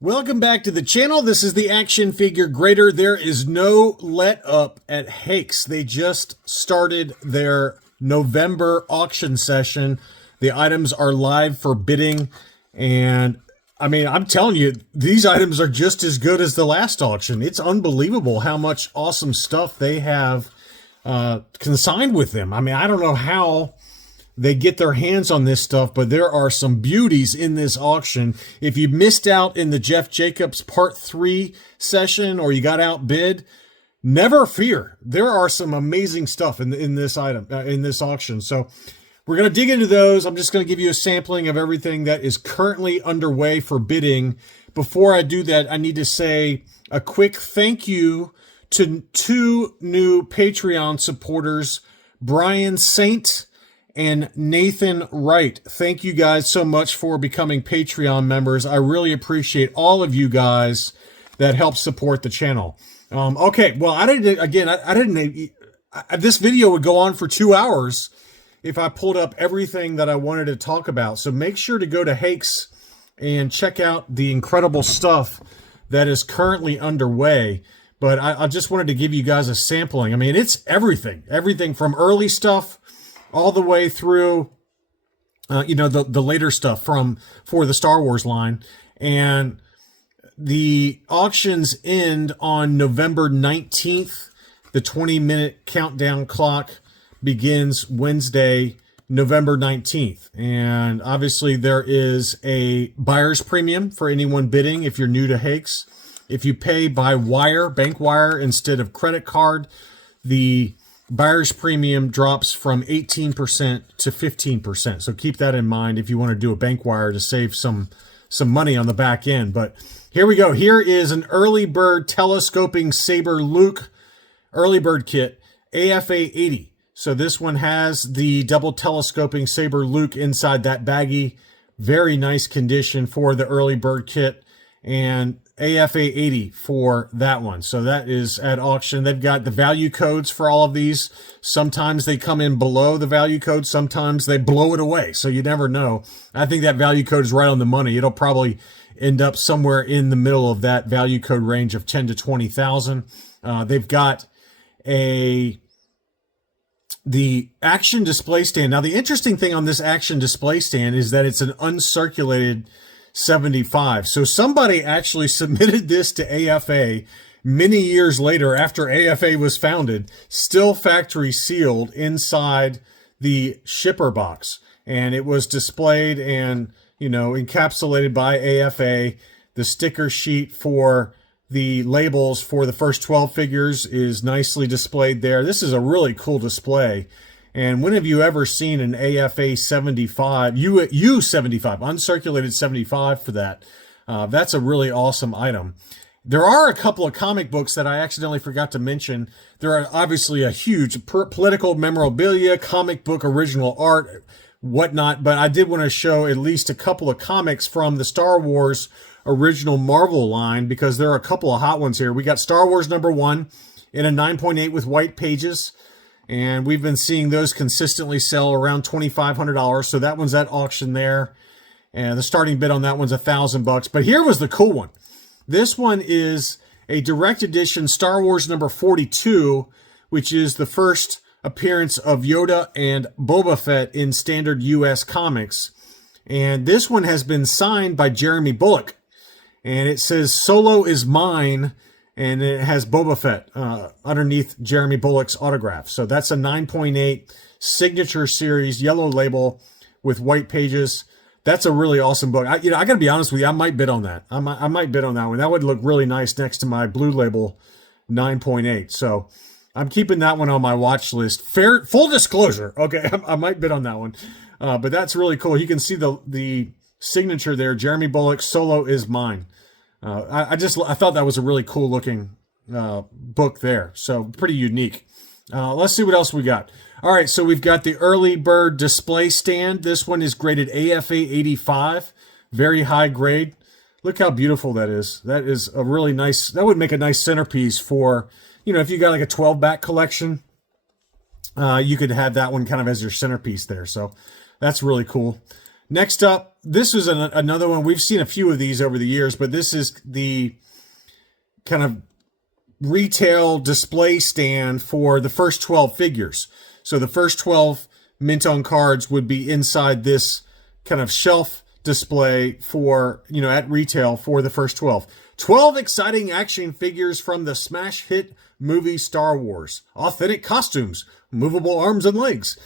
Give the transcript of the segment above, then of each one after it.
Welcome back to the channel. This is the action figure grader. There is no let up at Hakes. They just started their November auction session. The items are live for bidding. And I mean, I'm telling you, these items are just as good as the last auction. It's unbelievable how much awesome stuff they have consigned with them. I mean, I don't know how they get their hands on this stuff, but there are some beauties in this auction. If you missed out in the Jeff Jacobs Part 3 session or you got outbid, never fear. There are some amazing stuff in this auction. So we're going to dig into those. I'm just going to give you a sampling of everything that is currently underway for bidding. Before I do that, I need to say a quick thank you to two new Patreon supporters, Brian Saint and Nathan Wright. Thank you guys so much for becoming Patreon members. I really appreciate all of you guys that help support the channel. Okay, well, this video would go on for 2 hours if I pulled up everything that I wanted to talk about. So make sure to go to Hakes and check out the incredible stuff that is currently underway. But I just wanted to give you guys a sampling. I mean, it's everything from early stuff all the way through, the later stuff for the Star Wars line. And the auctions end on November 19th. The 20-minute countdown clock begins Wednesday, November 19th. And obviously there is a buyer's premium for anyone bidding if you're new to Hakes. If you pay by wire, bank wire, instead of credit card, the buyer's premium drops from 18% to 15%. So keep that in mind if you want to do a bank wire to save some money on the back end. But here we go. Here is an early bird telescoping Saber Luke early bird kit, AFA 80. So this one has the double telescoping Saber Luke inside that baggie. Very nice condition for the early bird kit. And AFA 80 for that one. So that is at auction. They've got the value codes for all of these. Sometimes they come in below the value code. Sometimes they blow it away. So you never know. I think that value code is right on the money. It'll probably end up somewhere in the middle of that value code range of 10 to 20,000. They've got the action display stand. Now, the interesting thing on this action display stand is that it's an uncirculated 75. So somebody actually submitted this to AFA many years later after AFA was founded, still factory sealed inside the shipper box. And it was displayed and, encapsulated by AFA. The sticker sheet for the labels for the first 12 figures is nicely displayed there. This is a really cool display. And when have you ever seen an AFA 75, U75, uncirculated 75 for that? That's a really awesome item. There are a couple of comic books that I accidentally forgot to mention. There are obviously a huge political memorabilia, comic book original art, whatnot, but I did want to show at least a couple of comics from the Star Wars original Marvel line because there are a couple of hot ones here. We got Star Wars #1 in a 9.8 with white pages. And we've been seeing those consistently sell around $2,500. So that one's at auction there. And the starting bid on that one's $1,000. But here was the cool one. This one is a direct edition Star Wars #42, which is the first appearance of Yoda and Boba Fett in standard US comics. And this one has been signed by Jeremy Bulloch. And it says, "Solo is mine." And it has Boba Fett underneath Jeremy Bulloch's autograph. So that's a 9.8 signature series, yellow label with white pages. That's a really awesome book. I got to be honest with you. I might bid on that. I might bid on that one. That would look really nice next to my blue label 9.8. So I'm keeping that one on my watch list. Full disclosure. Okay, I might bid on that one. But that's really cool. You can see the signature there. Jeremy Bulloch, "Solo is mine." I thought that was a really cool looking book there. So pretty unique. Let's see what else we got. All right, so we've got the early bird display stand. This one is graded AFA 85, very high grade. Look how beautiful that is. That is a really nice, that would make a nice centerpiece for, if you got like a 12-back collection, you could have that one kind of as your centerpiece there. So that's really cool. Next up, this is another one. We've seen a few of these over the years, but this is the kind of retail display stand for the first 12 figures. So the first 12 mint on cards would be inside this kind of shelf display for, at retail for the first 12. 12 exciting action figures from the smash hit movie Star Wars. Authentic costumes, movable arms and legs.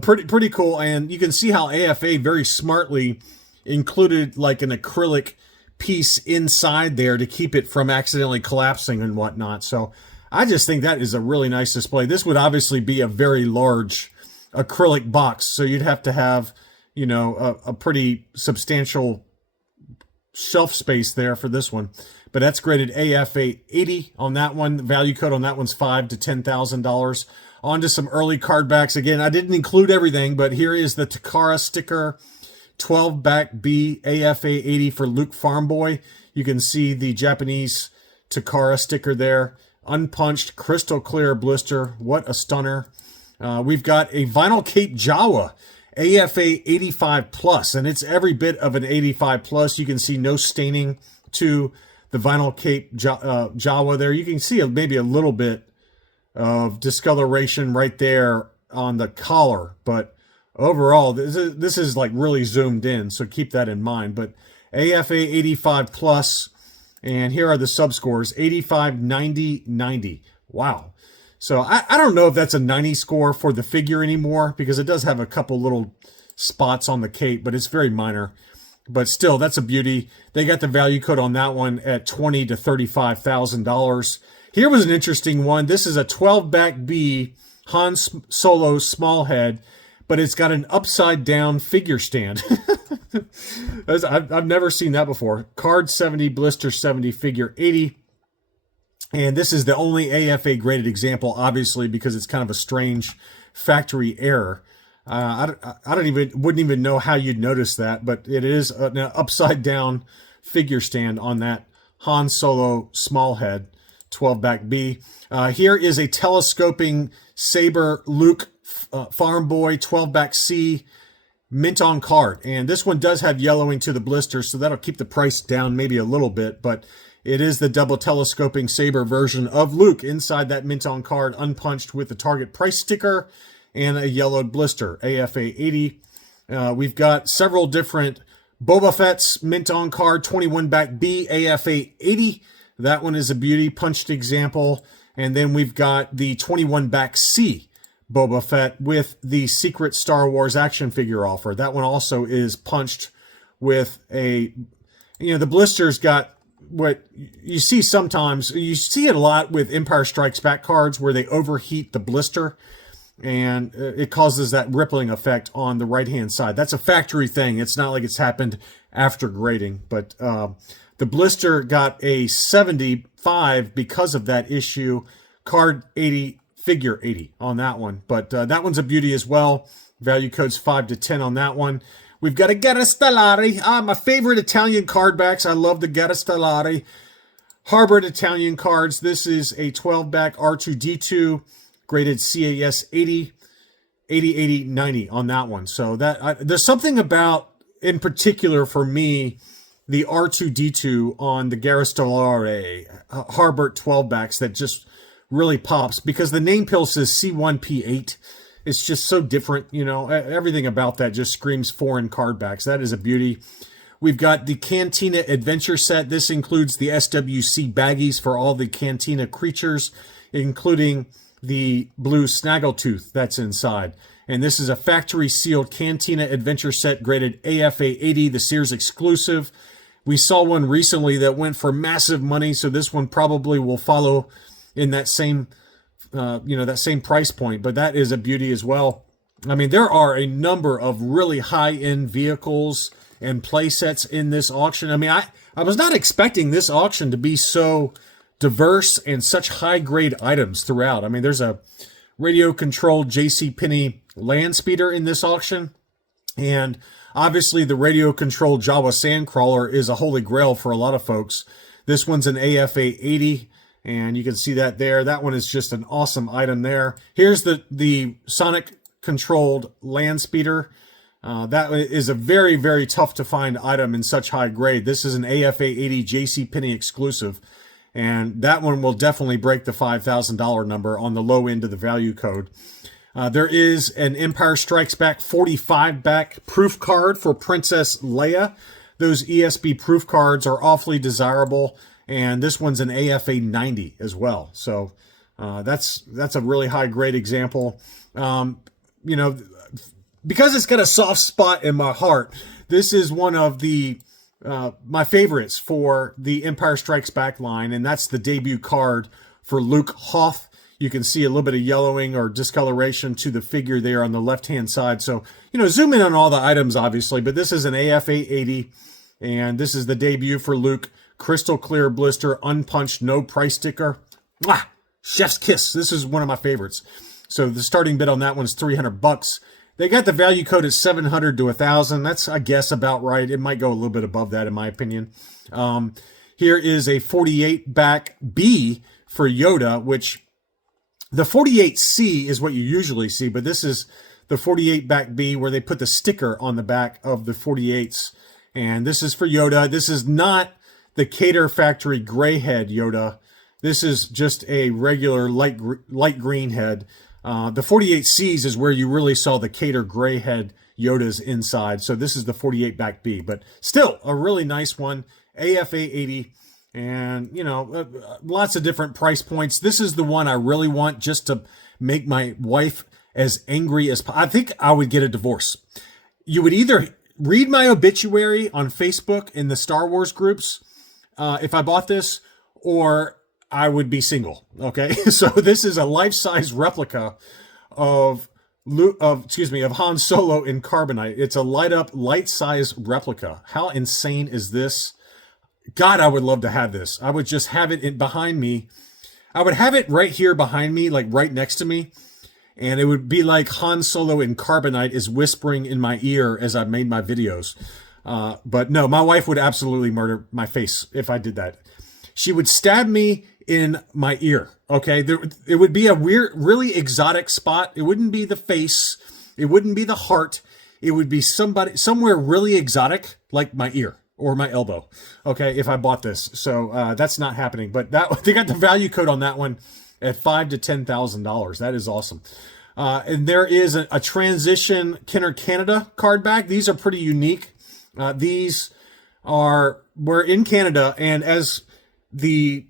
Pretty cool. And you can see how AFA very smartly included like an acrylic piece inside there to keep it from accidentally collapsing and whatnot. So I just think that is a really nice display. This would obviously be a very large acrylic box, so you'd have to have, a pretty substantial shelf space there for this one. But that's graded AFA 80 on that one. The value code on that one's $5,000 to $10,000. On to some early card backs. Again, I didn't include everything, but here is the Takara sticker 12 back B AFA 80 for Luke Farmboy. You can see the Japanese Takara sticker there. Unpunched, crystal clear blister. What a stunner. We've got a vinyl cape Jawa AFA 85 plus, and it's every bit of an 85 plus. You can see no staining to the vinyl cape Jawa there. You can see maybe a little bit of discoloration right there on the collar, but overall, this is like really zoomed in, so keep that in mind. But AFA 85 plus, and here are the subscores: 85, 90, 90. Wow. So I don't know if that's a 90 score for the figure anymore, because it does have a couple little spots on the cape, but it's very minor. But still, that's a beauty. They got the value code on that one at $20,000 to $35,000. Here was an interesting one. This is a 12 back B Han Solo small head, but it's got an upside down figure stand. I've never seen that before. Card 70, blister 70, figure 80. And this is the only AFA graded example, obviously, because it's kind of a strange factory error. Wouldn't even know how you'd notice that, but it is an upside down figure stand on that Han Solo small head 12 back B. Here is a telescoping saber Luke Farm Boy 12 back C mint on card, and this one does have yellowing to the blister, so that'll keep the price down maybe a little bit, but it is the double telescoping saber version of Luke inside that mint on card, unpunched, with the Target price sticker and a yellowed blister. AFA 80. We've got several different Boba Fett's mint on card 21 back B AFA 80. That one is a beauty, punched example. And then we've got the 21 back C Boba Fett with the secret Star Wars action figure offer. That one also is punched with a, the blister's got what you see sometimes. You see it a lot with Empire Strikes Back cards where they overheat the blister and it causes that rippling effect on the right-hand side. That's a factory thing. It's not like it's happened after grading, but the blister got a 75 because of that issue. Card 80, figure 80 on that one. But that one's a beauty as well. Value code's 5 to 10 on that one. We've got a Guerra Stellari. My favorite Italian card backs. I love the Guerra Stellari. Harbored Italian cards. This is a 12 back R2D2 graded CAS 80, 80, 80, 90 on that one. So that there's something about, in particular for me, the R2D2 on the Guerra Stellari Harbert 12 backs that just really pops, because the name pill says C1P8. It's just so different, everything about that just screams foreign card backs. That is a beauty. We've got the Cantina Adventure Set. This includes the SWC baggies for all the Cantina creatures, including the blue snaggletooth that's inside. And this is a factory sealed Cantina Adventure Set graded AFA 80, the Sears exclusive. We saw one recently that went for massive money, so this one probably will follow in that same that same price point, but that is a beauty as well. I mean, there are a number of really high-end vehicles and play sets in this auction. I mean, I was not expecting this auction to be so diverse and such high-grade items throughout. I mean, there's a radio-controlled JCPenney land speeder in this auction, and obviously the radio-controlled Jawa Sandcrawler is a holy grail for a lot of folks. This one's an AFA 80. And you can see that there. That one is just an awesome item there. Here's the Sonic-controlled land speeder That is a very, very tough to find item in such high grade. This is an AFA 80 JCPenney exclusive, and that one will definitely break the $5,000 number on the low end of the value code. There is an Empire Strikes Back 45 back proof card for Princess Leia. Those ESB proof cards are awfully desirable, and this one's an AFA 90 as well. So that's a really high grade example. You know, because it's got a soft spot in my heart, this is one of the my favorites for the Empire Strikes Back line, and that's the debut card for Luke Hoth. You can see a little bit of yellowing or discoloration to the figure there on the left-hand side. So, you know, zoom in on all the items, obviously, but this is an AFA 80, and this is the debut for Luke. Crystal clear blister, unpunched, no price sticker. Mwah! Chef's kiss. This is one of my favorites. So the starting bid on that one is $300. They got the value code at 700 to 1,000. That's, I guess, about right. It might go a little bit above that, in my opinion. Here is a 48 back B for Yoda, which the 48C is what you usually see, but this is the 48 back B where they put the sticker on the back of the 48s. And this is for Yoda. This is not the Cater Factory gray head Yoda. This is just a regular light green head. The 48Cs is where you really saw the Cater gray head Yodas inside. So this is the 48 back B, but still a really nice one. AFA 80. And, you know, lots of different price points. This is the one I really want just to make my wife as angry as possible. I think I would get a divorce. You would either read my obituary on Facebook in the Star Wars groups if I bought this, or I would be single. Okay, so this is a life-size replica of Han Solo in carbonite. It's a light-up, light-size replica. How insane is this? God, I would love to have this. I would just have it behind me. I would have it right here behind me, like right next to me. And it would be like Han Solo in carbonite is whispering in my ear as I made my videos. But no, my wife would absolutely murder my face if I did that. She would stab me in my ear. Okay. It would be a weird, really exotic spot. It wouldn't be the face. It wouldn't be the heart. It would be somewhere really exotic, like my ear. Or my elbow, okay, if I bought this. So that's not happening. But they got the value code on that one at $5,000 to $10,000. That is awesome. And there is a transition Kenner Canada card back. These are pretty unique. We're in Canada, and as the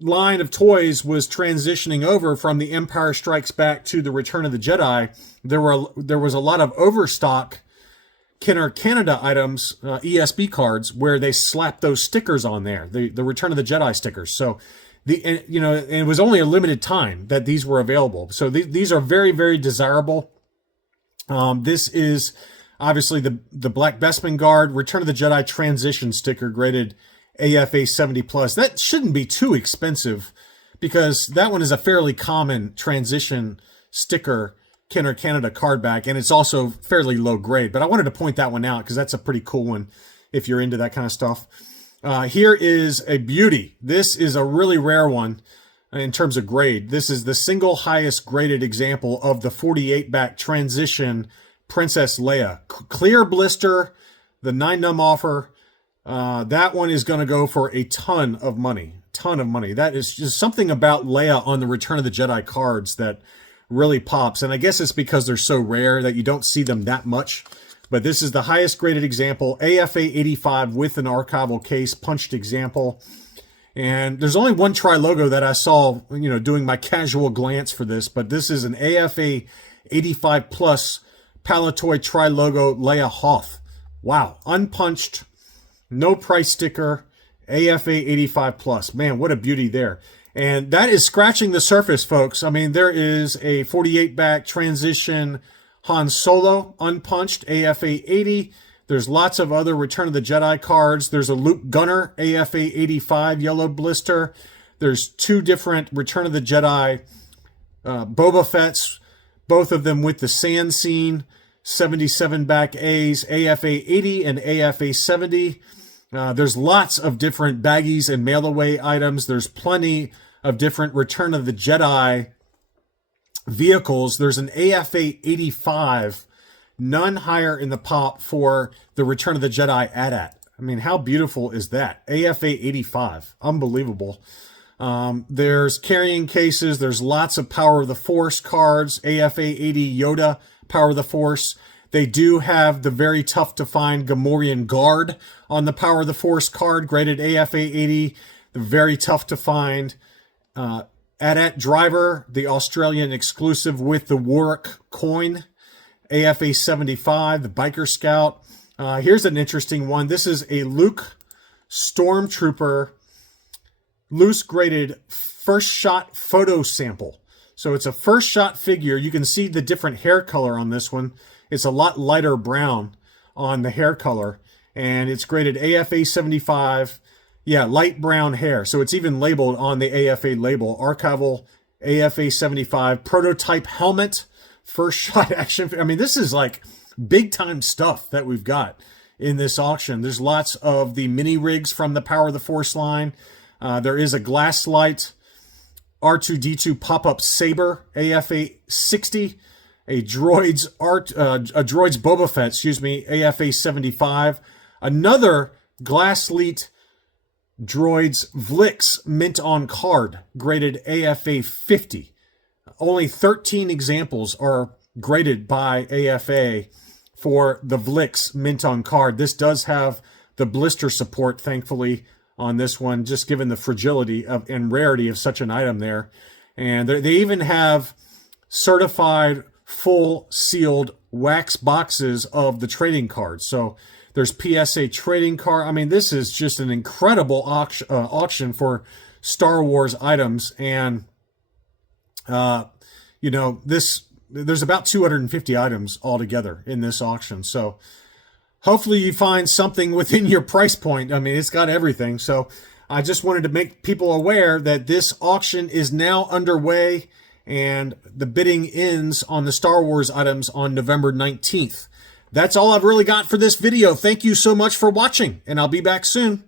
line of toys was transitioning over from the Empire Strikes Back to the Return of the Jedi, there was a lot of overstock Kenner Canada items, ESB cards, where they slapped those stickers on there, the Return of the Jedi stickers. So and it was only a limited time that these were available. So these are very, very desirable. This is obviously the Black Bespin Guard Return of the Jedi transition sticker graded AFA 70 plus. That shouldn't be too expensive because that one is a fairly common transition sticker Kenner Canada card back, and it's also fairly low grade. But I wanted to point that one out because that's a pretty cool one if you're into that kind of stuff. Here is a beauty. This is a really rare one in terms of grade. This is the single highest graded example of the 48 back transition Princess Leia. Clear blister, the 9-num offer. That one is going to go for a ton of money. That is just something about Leia on the Return of the Jedi cards that really pops. And I guess it's because they're so rare that you don't see them that much. But this is the highest graded example, AFA 85 with an archival case, punched example. And there's only one tri-logo that I saw, doing my casual glance for this, but this is an AFA 85 plus Palatoy tri-logo Leia Hoth. Wow. Unpunched, no price sticker, AFA 85 plus. Man, what a beauty there. And that is scratching the surface, folks. I mean, there is a 48 back transition Han Solo, unpunched, AFA 80. There's lots of other Return of the Jedi cards. There's a Luke Gunner, AFA 85, yellow blister. There's two different Return of the Jedi Boba Fett's, both of them with the sand scene, 77 back A's, AFA 80 and AFA 70. There's lots of different baggies and mail-away items. There's plenty of different Return of the Jedi vehicles. There's an AFA 85 none higher in the pop for the Return of the Jedi AT-AT. I mean, how beautiful is that? AFA 85. Unbelievable. There's carrying cases. There's lots of Power of the Force cards. AFA 80 Yoda, Power of the Force. They do have the very tough to find Gamorrean Guard on the Power of the Force card, graded AFA 80. The very tough to find AT-AT Driver, the Australian exclusive with the Warwick coin, AFA 75, the Biker Scout. Here's an interesting one. This is a Luke Stormtrooper loose graded first shot photo sample. So it's a first shot figure. You can see the different hair color on this one. It's a lot lighter brown on the hair color, and it's graded AFA 75. Yeah, light brown hair. So it's even labeled on the AFA label. Archival AFA 75. Prototype helmet. First shot action. I mean, this is like big time stuff that we've got in this auction. There's lots of the mini rigs from the Power of the Force line. There is a Glasslight R2-D2 pop-up saber, AFA 60. A Droids Boba Fett, AFA 75. Another Glasslight Droids Vlix mint on card, graded AFA 50. Only 13 examples are graded by AFA for the Vlix mint on card. This does have the blister support, thankfully, on this one, just given the fragility of and rarity of such an item there. And they even have certified full sealed wax boxes of the trading cards. So there's PSA trading card. I mean, this is just an incredible auction for Star Wars items. And, you know, there's about 250 items altogether in this auction. So hopefully you find something within your price point. I mean, it's got everything. So I just wanted to make people aware that this auction is now underway, and the bidding ends on the Star Wars items on November 19th. That's all I've really got for this video. Thank you so much for watching, and I'll be back soon.